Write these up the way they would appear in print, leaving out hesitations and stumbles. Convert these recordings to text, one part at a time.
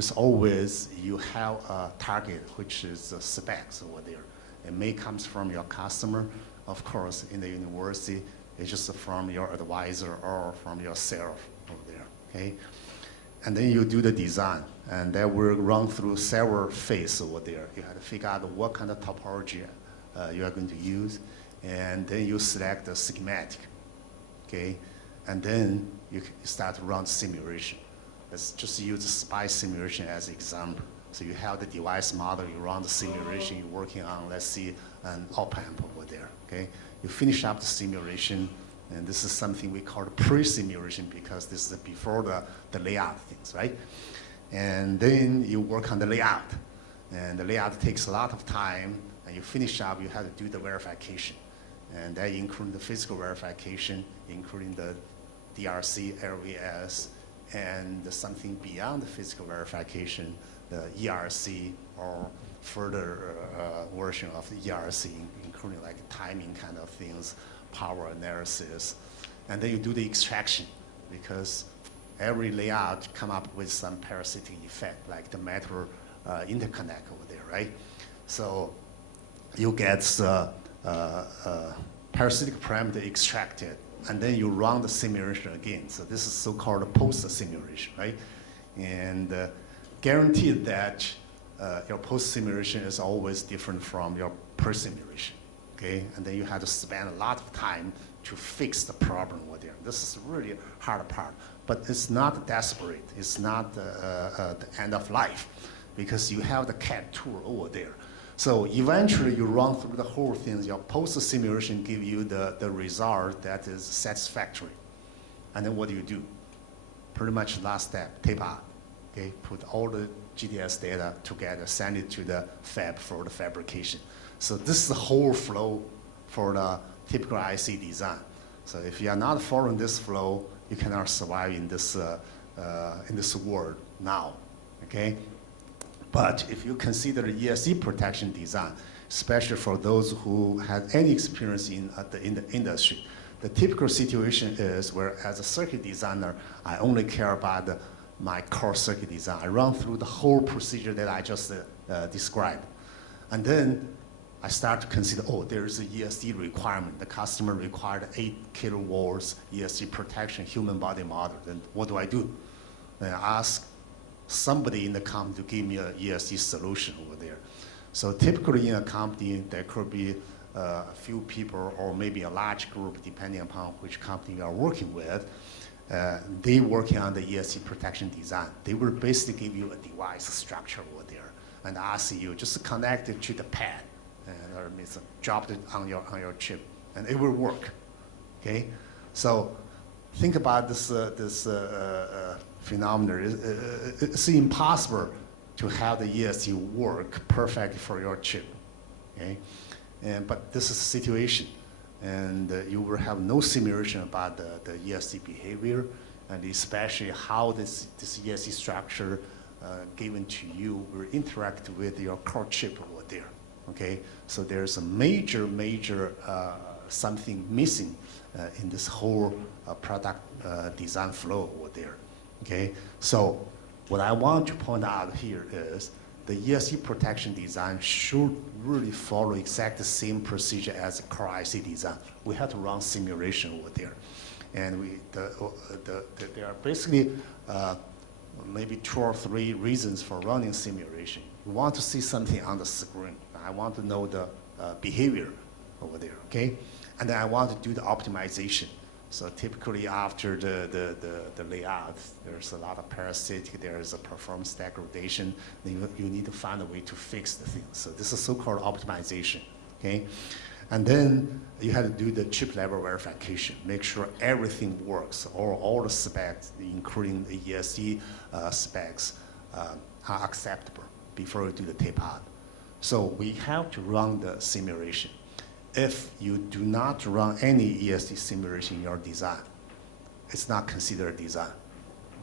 it's always you have a target, which is specs over there. It may comes from your customer, of course, in the university, it's just from your advisor or from yourself over there, okay? And then you do the design, and that will run through several phases over there. You have to figure out what kind of topology you are going to use, and then you select the schematic, okay? And then you start to run simulation. Let's just use the SPICE simulation as an example. So you have the device model, you run the simulation, you're working on, let's see, an op-amp over there, okay? You finish up the simulation, and this is something we call pre-simulation because this is before the layout things, right? And then you work on the layout, and the layout takes a lot of time, and you finish up, you have to do the verification. And that includes the physical verification, including the DRC, LVS, and something beyond the physical verification, the ERC or further version of the ERC, including like timing kind of things, power analysis. And then you do the extraction because every layout come up with some parasitic effect, like the metal interconnect over there, right? So you get parasitic parameter extracted, and then you run the simulation again. So this is so-called post-simulation, right? And guaranteed that your post-simulation is always different from your pre-simulation, okay? And then you have to spend a lot of time to fix the problem over there. This is really a hard part, but it's not desperate. It's not the end of life because you have the CAD tool over there. So eventually you run through the whole thing. Your post-simulation give you the result that is satisfactory. And then what do? Pretty much last step, tape out. Okay, put all the GDS data together, send it to the fab for the fabrication. So this is the whole flow for the typical IC design. So if you are not following this flow, you cannot survive in this world now, okay? But if you consider the ESD protection design, especially for those who had any experience in the industry, the typical situation is where as a circuit designer, I only care about my core circuit design. I run through the whole procedure that I just described. And then I start to consider, oh, there's a ESD requirement. The customer required 8 kilovolts ESD protection human body model. Then what do? Then I ask somebody in the company to give me an ESD solution over there. So typically in a company, there could be a few people or maybe a large group, depending upon which company you are working with. They working on the ESD protection design. They will basically give you a device structure over there and ask you just connect it to the pad or drop it on your chip, and it will work. Okay, so think about this phenomenon. It's impossible to have the ESD work perfect for your chip. Okay, but this is the situation. And you will have no simulation about the ESD behavior, and especially how this ESD structure given to you will interact with your core chip over there, okay? So there's a major something missing in this whole product design flow over there, okay? So what I want to point out here is the ESD protection design should really follow exactly the same procedure as a core IC design. We have to run simulation over there. And there are basically maybe 2 or 3 reasons for running simulation. You want to see something on the screen. I want to know the behavior over there, okay? And then I want to do the optimization. So typically after the layout, there's a lot of parasitic, there's a performance degradation, then you need to find a way to fix the thing. So this is so-called optimization, okay? And then you have to do the chip level verification, make sure everything works, or all the specs, including the ESD specs, are acceptable before you do the tape out. So we have to run the simulation. If you do not run any ESD simulation in your design, it's not considered design,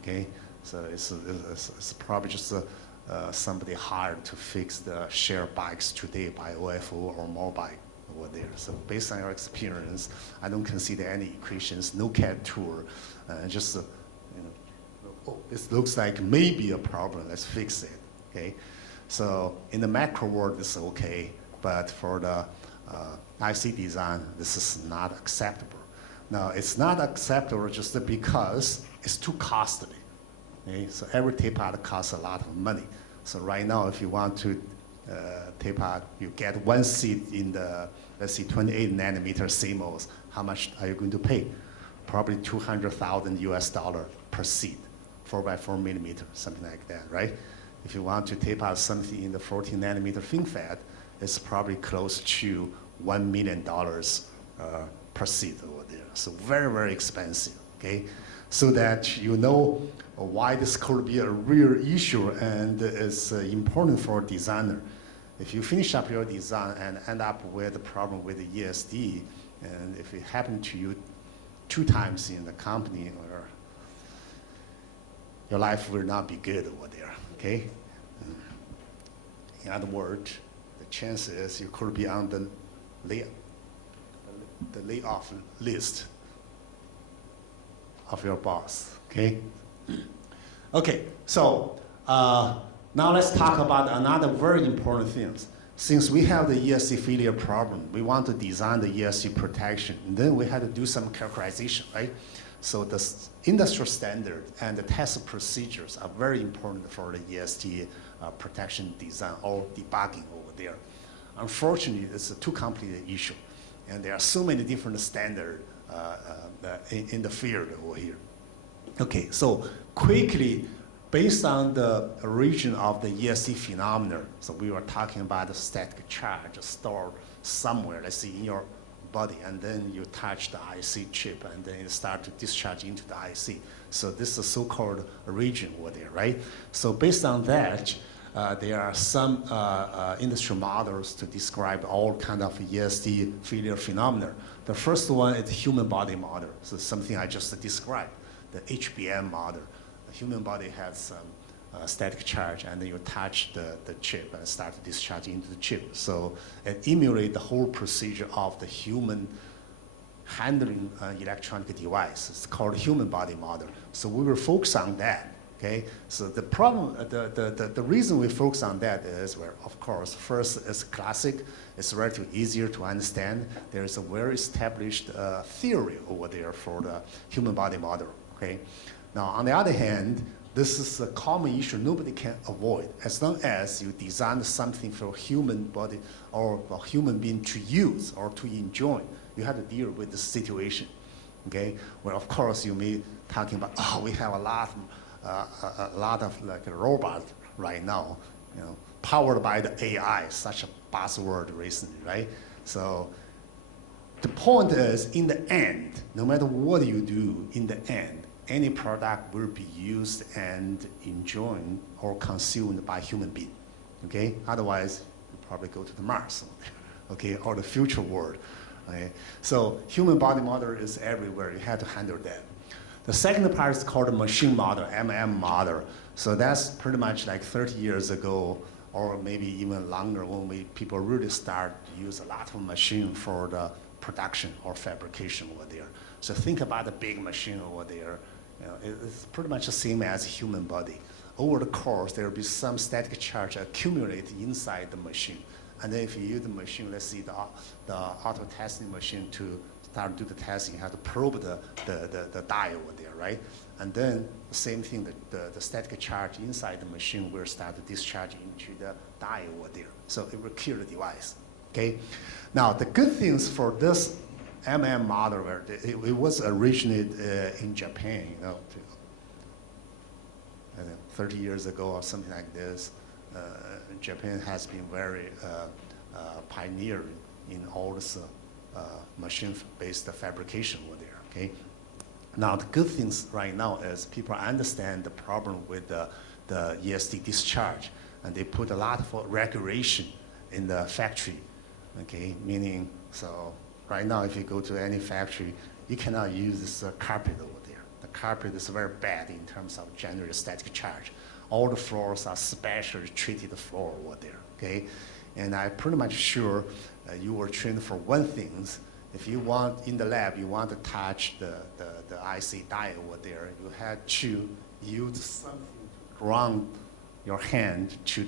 okay? So it's probably just somebody hired to fix the shared bikes today by OFO or Mobike over there. So based on your experience, I don't consider any equations, no CAD tool, just it looks like maybe a problem, let's fix it, okay? So in the macro world, this is okay, but for the IC design, this is not acceptable. Now, it's not acceptable just because it's too costly, okay? So every tape out costs a lot of money. So right now, if you want to tape out, you get one seed in the, let's see, 28 nanometer CMOS, how much are you going to pay? Probably 200,000 US dollar per seed, 4 by 4 millimeter, something like that, right? If you want to tape out something in the 14 nanometer FinFET, it's probably close to $1 million per seed over there. So very, very expensive, okay? So that you know why this could be a real issue and it's important for a designer. If you finish up your design and end up with a problem with the ESD, and if it happened to you 2 times in the company, or your life will not be good over there, okay? In other words, the chance is you could be on the layoff list of your boss, okay? Okay, so now let's talk about another very important thing. Since we have the ESD failure problem, we want to design the ESD protection, and then we had to do some characterization, right? So the industrial standard and the test procedures are very important for the ESD protection design or debugging over there. Unfortunately, it's a too complicated issue, and there are so many different standards in the field over here. Okay, so quickly, based on the origin of the ESD phenomenon, so we were talking about the static charge stored somewhere, let's see, in your body, and then you touch the IC chip, and then it starts to discharge into the IC. So this is a so-called origin over there, right? So based on that, there are some industrial models to describe all kind of ESD failure phenomena. The first one is the human body model. So something I just described, the HBM model. The human body has some static charge, and then you touch the chip and start to discharge into the chip. So it emulates the whole procedure of the human handling electronic device. It's called human body model. So we will focus on that. Okay, so the problem, the reason we focus on that is, where, of course, first it's classic, it's relatively easier to understand. There's a well-established theory over there for the human body model. Okay, now on the other hand, this is a common issue nobody can avoid. As long as you design something for human body or a human being to use or to enjoy, you have to deal with the situation. Okay, where of course you may talking about, oh, we have a lot of like robots right now, you know, powered by the AI, such a buzzword recently, right? So the point is, in the end, no matter what you do, in the end, any product will be used and enjoyed or consumed by human being, okay? Otherwise, you probably go to the Mars, okay, or the future world, okay? So human body model is everywhere. You have to handle that. The second part is called the machine model, MM model. So that's pretty much like 30 years ago, or maybe even longer, when people really start to use a lot of machine for the production or fabrication over there. So think about the big machine over there. You know, it's pretty much the same as a human body. Over the course, there will be some static charge accumulate inside the machine. And then if you use the machine, let's see the auto testing machine to start to do the testing, you have to probe the die over there, right? And then the same thing, the static charge inside the machine will start to discharge into the die over there. So it will kill the device, okay? Now, the good things for this MM model, where it was originated in Japan, you know, I think 30 years ago or something like this. Japan has been very pioneering in all this machine-based fabrication over there, okay? Now, the good things right now is people understand the problem with the ESD discharge, and they put a lot of regulation in the factory, okay? Meaning, so right now, if you go to any factory, you cannot use this carpet over there. The carpet is very bad in terms of general static charge. All the floors are specially treated floor over there, okay? And I'm pretty much sure you were trained for one thing. If you want, in the lab, you want to touch the IC die over there, you had to use something to ground your hand to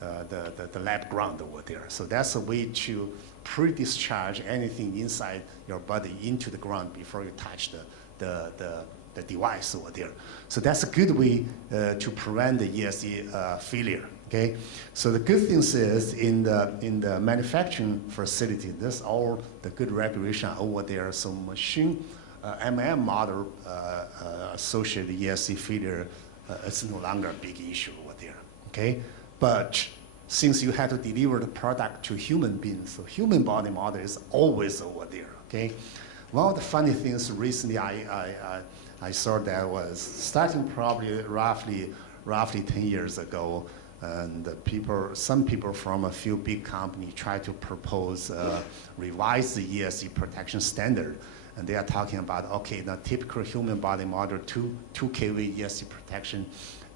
the lab ground over there. So that's a way to pre-discharge anything inside your body into the ground before you touch the device over there. So that's a good way to prevent the ESC failure. Okay, so the good thing is in the manufacturing facility, there's all the good regulation over there. So machine MM model associated ESC failure is no longer a big issue over there. Okay, but since you had to deliver the product to human beings, so human body model is always over there. Okay, one of the funny things recently I saw that was starting probably roughly 10 years ago. And some people from a few big companies try to propose revise the ESC protection standard. And they are talking about, okay, the typical human body model 2 kV ESC protection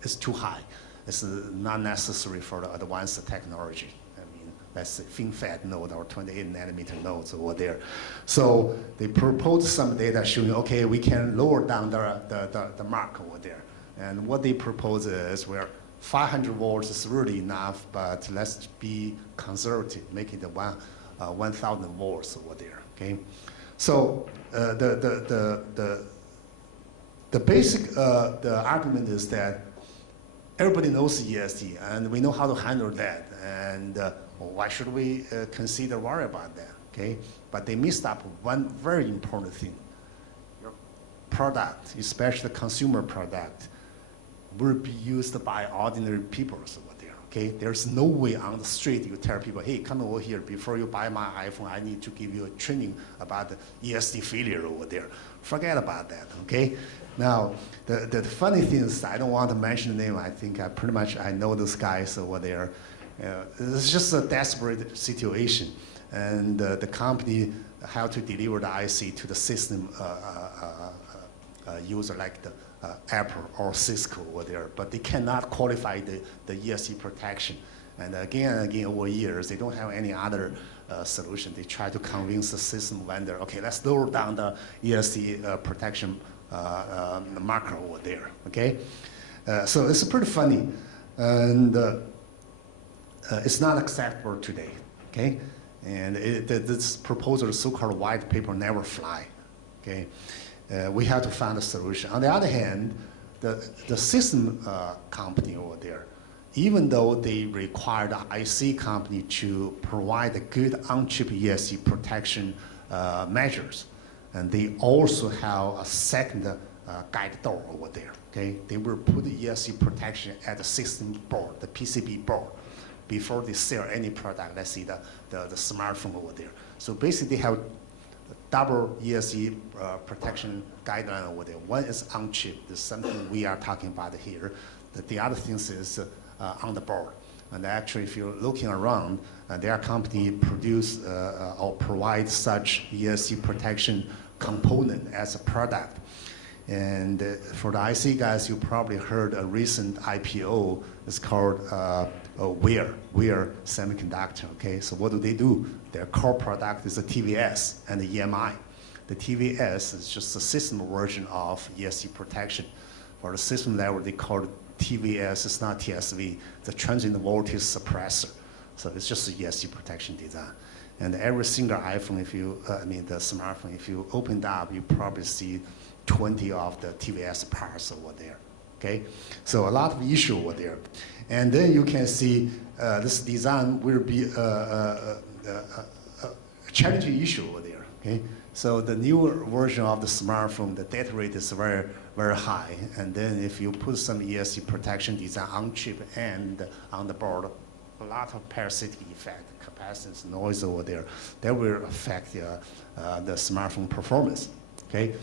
is too high. It's not necessary for the advanced technology. I mean, let's say FinFET node or 28 nanometer nodes over there. So they proposed some data showing, okay, we can lower down the mark over there. And what they propose is where 500 volts is really enough, but let's be conservative, make it 1,000 volts over there. Okay, so the basic the argument is that everybody knows ESD, and we know how to handle that, and why should we consider worry about that? Okay, but they missed up one very important thing: your product, especially the consumer product, will be used by ordinary people over there, okay? There's no way on the street you tell people, hey, come over here, before you buy my iPhone, I need to give you a training about the ESD failure over there. Forget about that, okay? Now, the funny thing is, I don't want to mention the name, I think I know those guys over there. It's just a desperate situation, and the company had to deliver the IC to the system user like the Apple or Cisco over there, but they cannot qualify the ESC protection. And again over years, they don't have any other solution. They try to convince the system vendor, okay, let's lower down the ESC protection marker over there, okay? So it's pretty funny, and it's not acceptable today, okay? And this proposal, so-called white paper, never fly, okay? We have to find a solution. On the other hand, the system company over there, even though they require the IC company to provide a good on-chip ESC protection measures, and they also have a second guide door over there. Okay, they will put the ESC protection at the system board, the PCB board, before they sell any product. Let's see the smartphone over there. So basically, they have double ESC protection guideline over there. One is on chip. This is something we are talking about here. The other thing is on the board. And actually, if you're looking around, their company produce or provide such ESC protection component as a product. And for the IC guys, you probably heard a recent IPO. It's called Weir Semiconductor. Okay, so what do? Their core product is the TVS and the EMI. The TVS is just a system version of ESC protection. For the system level, they call it TVS. It's not TSV. The transient voltage suppressor. So it's just a ESC protection design. And every single iPhone, the smartphone, if you open it up, you probably see 20 of the TVS parts over there. Okay, so a lot of issue over there. And then you can see this design will be a challenging issue over there. Okay, so the newer version of the smartphone, the data rate is very, very high. And then if you put some ESC protection design on chip and on the board, a lot of parasitic effect, capacitance, noise over there, that will affect the smartphone performance. Okay,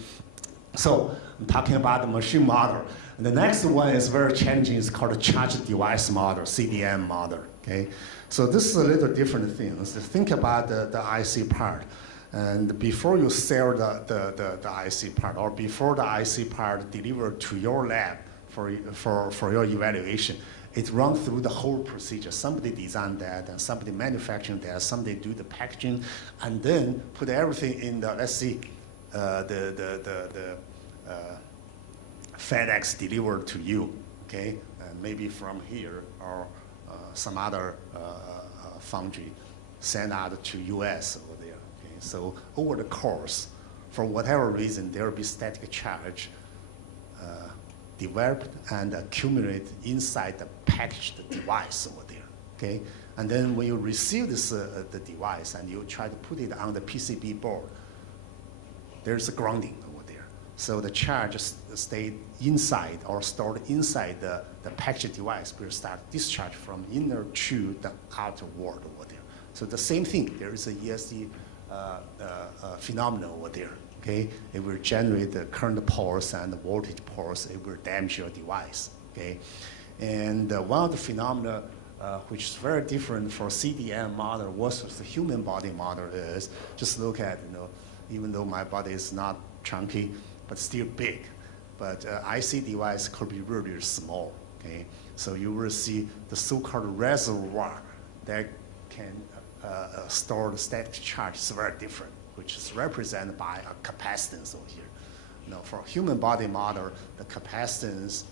so I'm talking about the machine model. And the next one is very challenging. It's called a charged device model, CDM model. Okay, so this is a little different thing. So think about the IC part. And before you sell the IC part, or before the IC part delivered to your lab for your evaluation, it runs through the whole procedure. Somebody designed that, and somebody manufactured that, somebody do the packaging, and then put everything in the, let's see, the FedEx delivered to you, okay? Maybe from here or some other foundry sent out to US over there, okay? So over the course, for whatever reason, there will be static charge developed and accumulated inside the packaged device over there, okay? And then when you receive this, the device and you try to put it on the PCB board, there's a grounding over there. So the charge stayed inside or stored inside the packaged device will start discharge from inner to the outer world over there. So the same thing, there is a ESD phenomenon over there. Okay, it will generate the current pulse and the voltage pulse. It will damage your device. Okay, and one of the phenomena which is very different for CDM model versus the human body model is just look at, even though my body is not chunky but still big, but IC device could be really small. Okay, so you will see the so-called reservoir that can store the static charge is very different, which is represented by a capacitance over here. For human body model, the capacitance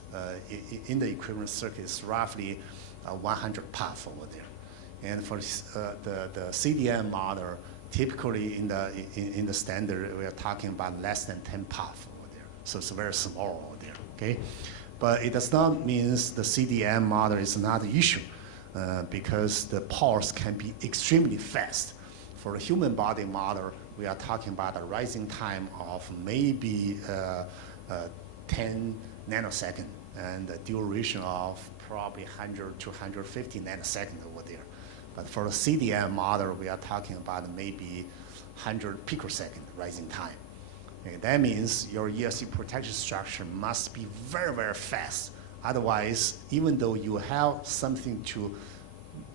in the equivalent circuit is roughly 100 POF over there. And for the CDM model, typically in the standard, we are talking about less than 10 POF over there. So it's very small over there, okay? But it does not mean the CDM model is not an issue because the pulse can be extremely fast. For the human body model, we are talking about a rising time of maybe 10 nanosecond and a duration of probably 100 to 150 nanoseconds over there. But for the CDM model, we are talking about maybe 100 picosecond rising time. Okay, that means your ESD protection structure must be very, very fast. Otherwise, even though you have something to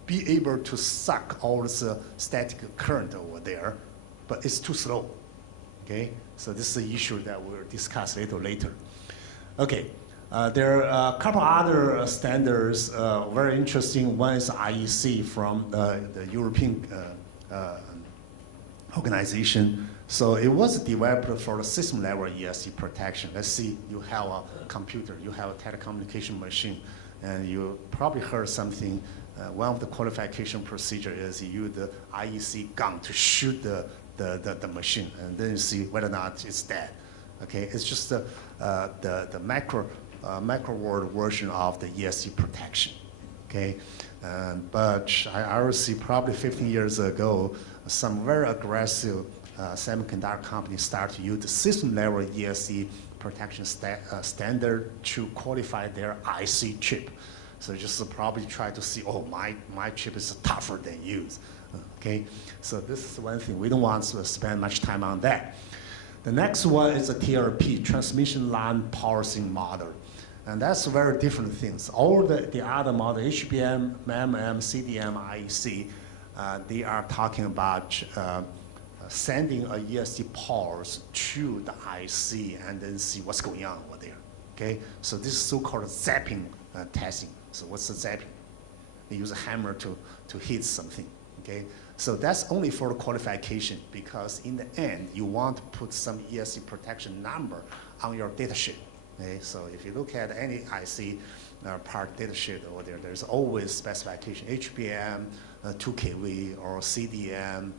be able to suck all this static current over there, but it's too slow, okay? So this is an issue that we'll discuss a little later. Okay, there are a couple other standards, very interesting. One is IEC from the European organization. So it was developed for the system level ESD protection. Let's see, you have a computer, you have a telecommunication machine, and you probably heard something. One of the qualification procedure is you use the IEC gun to shoot the machine, and then you see whether or not it's dead. Okay, it's just the macro world version of the ESD protection. Okay, but I see probably 15 years ago, some very aggressive semiconductor companies start to use the system level ESD protection standard to qualify their IC chip. So just probably try to see, oh, my chip is tougher than yours. Okay, so this is one thing. We don't want to spend much time on that. The next one is a TLP, transmission line pulsing model. And that's very different things. All the other model, HBM, MM, CDM, IEC, they are talking about sending a ESD pulse to the IC and then see what's going on over there. Okay, so this is so-called zapping testing. So what's the zapping? They use a hammer to hit something. Okay, so that's only for the qualification because in the end you want to put some ESD protection number on your data sheet. Okay, so if you look at any IC part data sheet over there, there's always specification HBM, 2 kV, or CDM,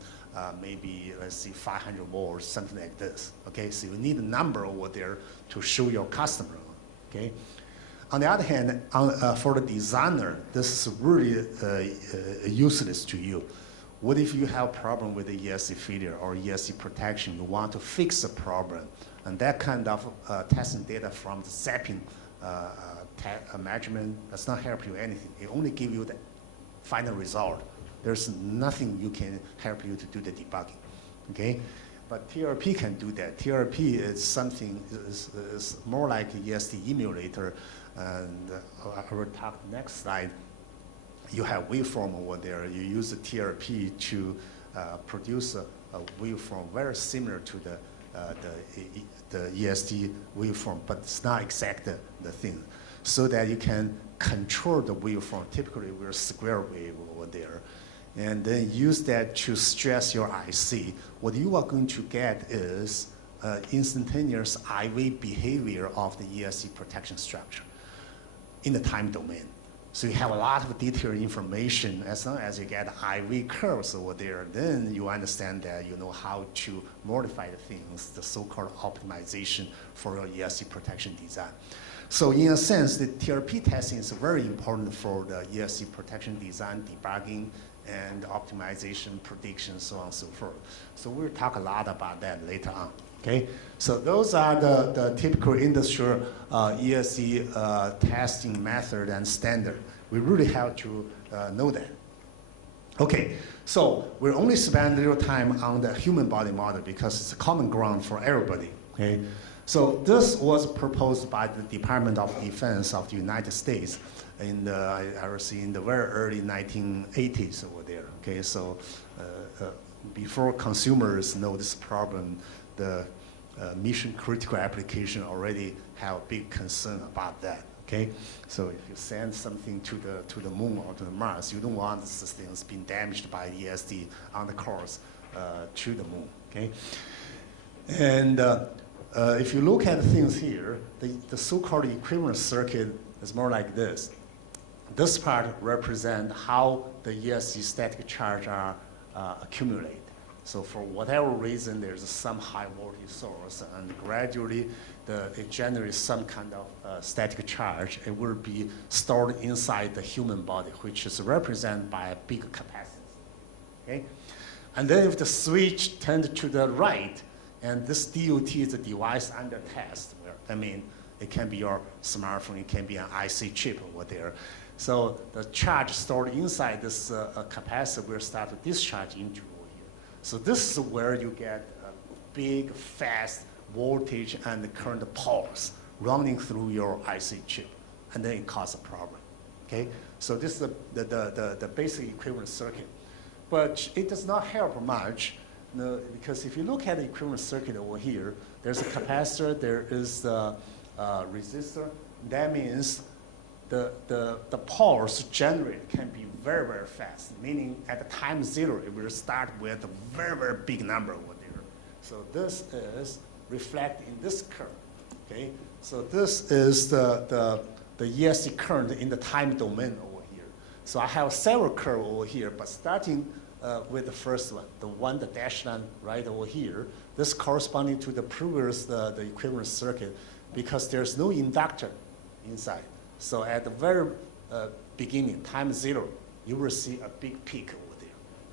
maybe let's see 500 volts, something like this. Okay, so you need a number over there to show your customer. Okay. On the other hand, for the designer, this is really useless to you. What if you have a problem with the ESD failure or ESD protection? You want to fix the problem, and that kind of testing data from the zapping measurement does not help you anything. It only gives you the final result. There's nothing you can help you to do the debugging. Okay. But TLP can do that. TLP is something is more like an ESD emulator. And I will talk next slide. You have waveform over there. You use the TLP to produce a waveform very similar to the ESD waveform, but it's not exactly the thing. So that you can control the waveform. Typically, we're square wave over there. And then use that to stress your IC. What you are going to get is instantaneous IV behavior of the ESC protection structure in the time domain. So you have a lot of detailed information. As long as you get IV curves over there, then you understand that you know how to modify the things, the so-called optimization for your ESC protection design. So in a sense, the TLP testing is very important for the ESC protection design, debugging, and optimization, prediction, so on and so forth. So we'll talk a lot about that later on. Okay, so those are the typical industrial ESC testing method and standard. We really have to know that. Okay, so we'll only spend a little time on the human body model because it's a common ground for everybody. Okay, so this was proposed by the Department of Defense of the United States in the, I would say in the very early 1980s over there. Okay, so before consumers know this problem, the mission critical application already have big concern about that. Okay, so if you send something to the moon or to the Mars, you don't want these things being damaged by ESD on the course to the moon. Okay, and if you look at things here, the so-called equivalent circuit is more like this. This part represents how the ESC static charge are accumulated. So for whatever reason, there's some high voltage source, and gradually it generates some kind of static charge. It will be stored inside the human body, which is represented by a big capacitance. Okay? And then if the switch turns to the right, and this DOT is a device under test, where, I mean, it can be your smartphone, it can be an IC chip over there. So the charge stored inside this capacitor will start to discharge into over here. So this is where you get a big, fast voltage and current pulse running through your IC chip, and then it causes a problem. Okay, so this is the basic equivalent circuit, but it does not help much. No, because if you look at the equivalent circuit over here, there's a capacitor, there is a resistor. That means the pulse generated can be very, very fast, meaning at the time zero, it will start with a very, very big number over there. So this is reflected in this curve, okay? So this is the ESC current in the time domain over here. So I have several curves over here, but starting with the first one, the dashed line right over here, this corresponding to the previous, the equivalent circuit, because there's no inductor inside. So at the very beginning, time zero, you will see a big peak over there,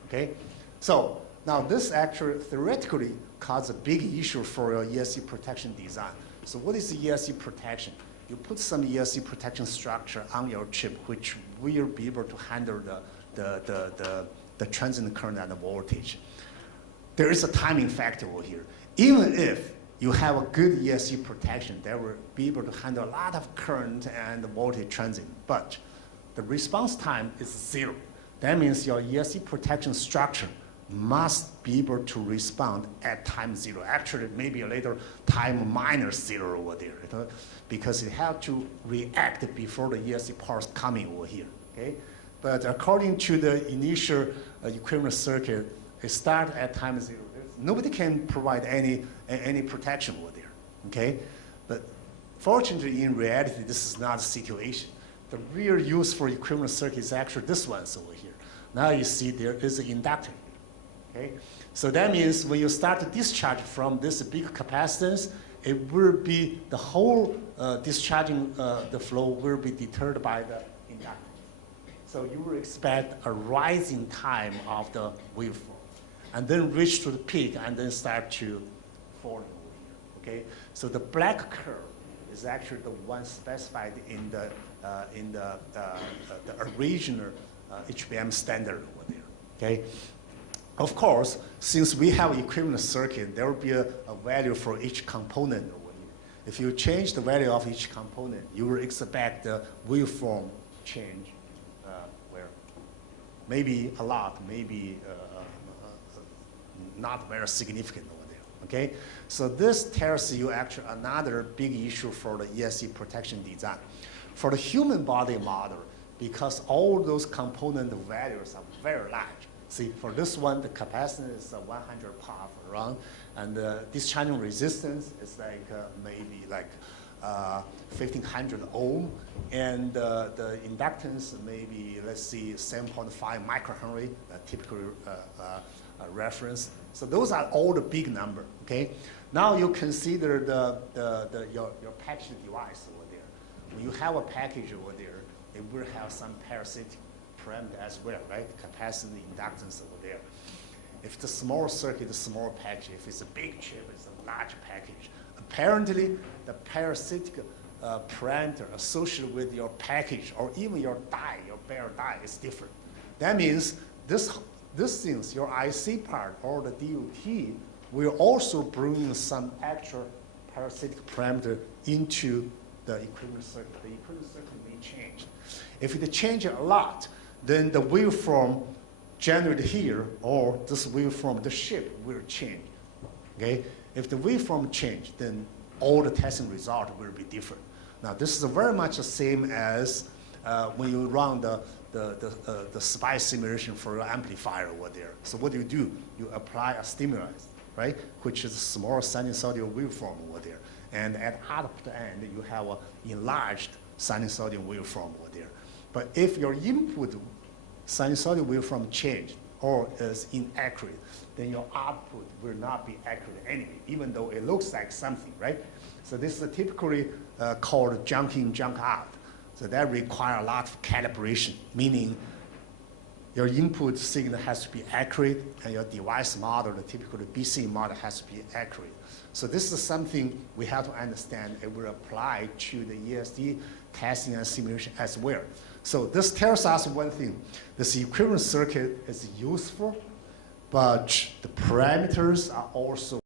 okay? So now this actually theoretically causes a big issue for your ESC protection design. So what is the ESC protection? You put some ESC protection structure on your chip, which will be able to handle the transient current and the voltage. There is a timing factor over here. Even if you have a good ESC protection, that will be able to handle a lot of current and voltage transient, but the response time is zero. That means your ESC protection structure must be able to respond at time zero. Actually, maybe a little time minus zero over there, because it has to react before the ESC pulse coming over here, okay? But according to the initial equivalent circuit, it starts at time zero. Nobody can provide any protection over there, okay? But fortunately, in reality, this is not the situation. The real use for equivalent circuit is actually this one over here. Now you see there is an inductor, okay? So that means when you start to discharge from this big capacitance, it will be, the whole discharging, the flow will be deterred by the inductor. So you will expect a rising time of the waveform, and then reach to the peak, and then start to fall over here, okay? So the black curve is actually the one specified in the original HBM standard over there, okay? Of course, since we have equivalent circuit, there will be a value for each component over here. If you change the value of each component, you will expect the waveform change, where maybe a lot, maybe not very significant over there, okay? So this tells you actually another big issue for the ESC protection design. For the human body model, because all those component values are very large, See, for this one, the capacitance is 100 parf around, and the discharging resistance is like maybe like 1500 ohm, and the inductance maybe, let's see, 7.5 microhenry, a typical reference. So those are all the big number, okay? Now you consider your package device over there. When you have a package over there, it will have some parasitic parameter as well, right? Capacity, inductance over there. If it's a small circuit, a small package. If it's a big chip, it's a large package. Apparently, the parasitic parameter associated with your package or even your die, your bare die, is different. That means this things, your IC part or the DUT, will also bring some extra parasitic parameter into the equivalent circuit. The equivalent circuit may change. If it changes a lot, then the waveform generated here or this waveform, the shape will change. Okay? If the waveform change, then all the testing result will be different. Now, this is very much the same as when you run the SPICE simulation for your amplifier over there. So what do? You apply a stimulus, right, which is a small sinusoidal waveform over there. And at output end, you have an enlarged sinusoidal waveform over there. But if your input sinusoidal waveform change or is inaccurate, then your output will not be accurate anyway, even though it looks like something, right? So this is typically called junk in, junk out. So that requires a lot of calibration, meaning your input signal has to be accurate and your device model, the typical BC model, has to be accurate. So this is something we have to understand. It will apply to the ESD testing and simulation as well. So this tells us one thing. This equivalent circuit is useful, but the parameters are also